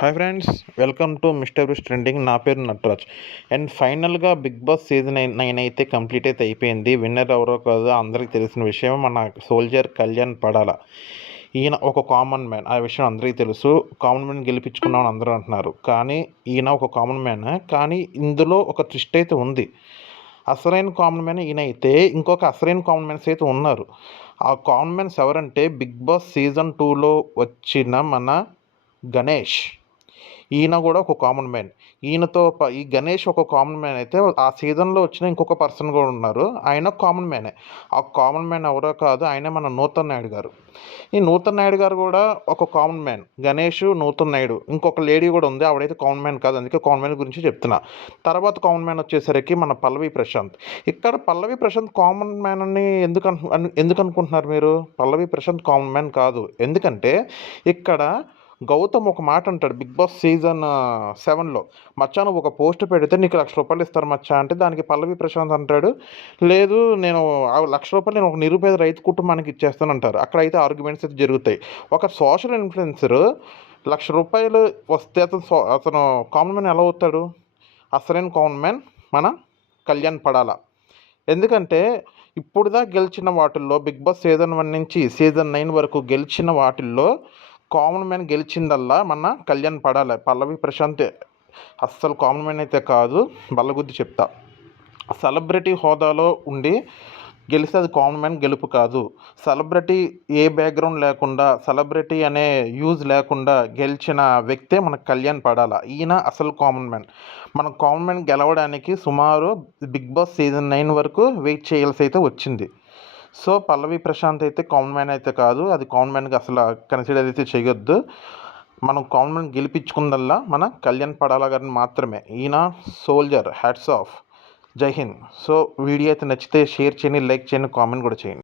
Hi friends, welcome to mister beast trending. నా పేరు Nataraj. And ఫైనల్గా బిగ్ బాస్ సీజన్ 9 అయితే కంప్లీట్ అయితే అయిపోయింది. విన్నర్ ఎవరో కాదో అందరికీ తెలిసిన విషయం, మన సోల్జర్ కళ్యాణ్ పడాల. ఈయన ఒక కామన్ మ్యాన్, ఆ విషయం అందరికీ తెలుసు. కామన్ మ్యాన్ గెలిపించుకున్నామని అందరూ అంటున్నారు, కానీ ఈయన ఒక కామన్ మ్యాన్. కానీ ఇందులో ఒక ట్విస్ట్ అయితే ఉంది. అసలైన కామన్ మ్యాన్ ఈయన అయితే ఇంకొక అసలైన కామన్ మ్యాన్స్ అయితే ఉన్నారు. ఆ కామన్ మ్యాన్స్ ఎవరంటే బిగ్ బాస్ సీజన్ 2లో వచ్చిన మన గణేష్. ఈయన కూడా ఒక కామన్ మ్యాన్. ఈ గణేష్ ఒక కామన్ మ్యాన్ అయితే, ఆ సీజన్లో వచ్చిన ఇంకొక పర్సన్ కూడా ఉన్నారు, ఆయన కామన్ మ్యానే. ఆ కామన్ మ్యాన్ ఎవరో కాదు, ఆయనే మన నూతన్ నాయుడు గారు. ఈ నూతన్ నాయుడు గారు కూడా ఒక కామన్ మ్యాన్. గణేష్, నూతన్ నాయుడు, ఇంకొక లేడీ కూడా ఉంది, ఆవిడైతే కామన్ మ్యాన్ కాదు, అందుకే కామన్ మ్యాన్ గురించి చెప్తున్నా. తర్వాత కామన్ మ్యాన్ వచ్చేసరికి మన పల్లవి ప్రశాంత్. ఇక్కడ పల్లవి ప్రశాంత్ కామన్ మ్యాన్ అని ఎందుకు అనుకుంటున్నారు మీరు? పల్లవి ప్రశాంత్ కామన్ మ్యాన్ కాదు. ఎందుకంటే ఇక్కడ గౌతమ్ ఒక మాట అంటాడు బిగ్ బాస్ సీజన్ 7లో, మచ్చా నువ్వు ఒక పోస్ట్ పెడితే నీకు ₹1,00,000 ఇస్తారు మచ్చా అంటే, దానికి పల్లవి ప్రశాంత్ అంటాడు, లేదు నేను ఆ ₹1,00,000 నేను ఒక నిరుపేద రైతు కుటుంబానికి ఇచ్చేస్తాను అంటారు. అక్కడ అయితే ఆర్గ్యుమెంట్స్ అయితే జరుగుతాయి. ఒక సోషల్ ఇన్ఫ్లుయెన్సర్ ₹1,00,000 వస్తే అతను కామన్ మ్యాన్ ఎలా అవుతాడు? అసలైన కామన్ మ్యాన్ మన కళ్యాణ్ పడాల. ఎందుకంటే ఇప్పుడుదా గెలిచిన వాటిల్లో, బిగ్ బాస్ సీజన్ 1 నుంచి సీజన్ 9 వరకు గెలిచిన వాటిల్లో కామన్ మ్యాన్ గెలిచిందల్లా మన కళ్యాణ్ పడాలి. పల్లవి ప్రశాంత్ అస్సలు కామన్ మ్యాన్ అయితే కాదు, బల్లగుద్ది చెప్తా. సెలబ్రిటీ హోదాలో ఉండి గెలిస్తే అది కామన్ మ్యాన్ గెలుపు కాదు. సెలబ్రిటీ ఏ బ్యాక్గ్రౌండ్ లేకుండా, సెలబ్రిటీ అనే యూజ్ లేకుండా గెలిచిన వ్యక్తే మనకు కళ్యాణ్ పడాల. ఈయన అసలు కామన్ మ్యాన్. మన కామన్ మ్యాన్ గెలవడానికి సుమారు బిగ్ బాస్ సీజన్ 9 వరకు వెయిట్ చేయాల్సి అయితే వచ్చింది. సో పల్లవి ప్రశాంత్ అయితే కామన్ మ్యాన్ అయితే కాదు, అది కామన్ మ్యాన్గా అసలు కన్సిడర్ అయితే చేయొద్దు. మనం కామన్ మ్యాన్ గెలిపించుకుందల్లా మన కళ్యాణ్ పడాల గారిని మాత్రమే. ఈయన సోల్జర్, హ్యాట్స్ ఆఫ్, జై హింద్. సో వీడియో అయితే నచ్చితే షేర్ చేయండి, లైక్ చేయండి, కామెంట్ కూడా చేయండి.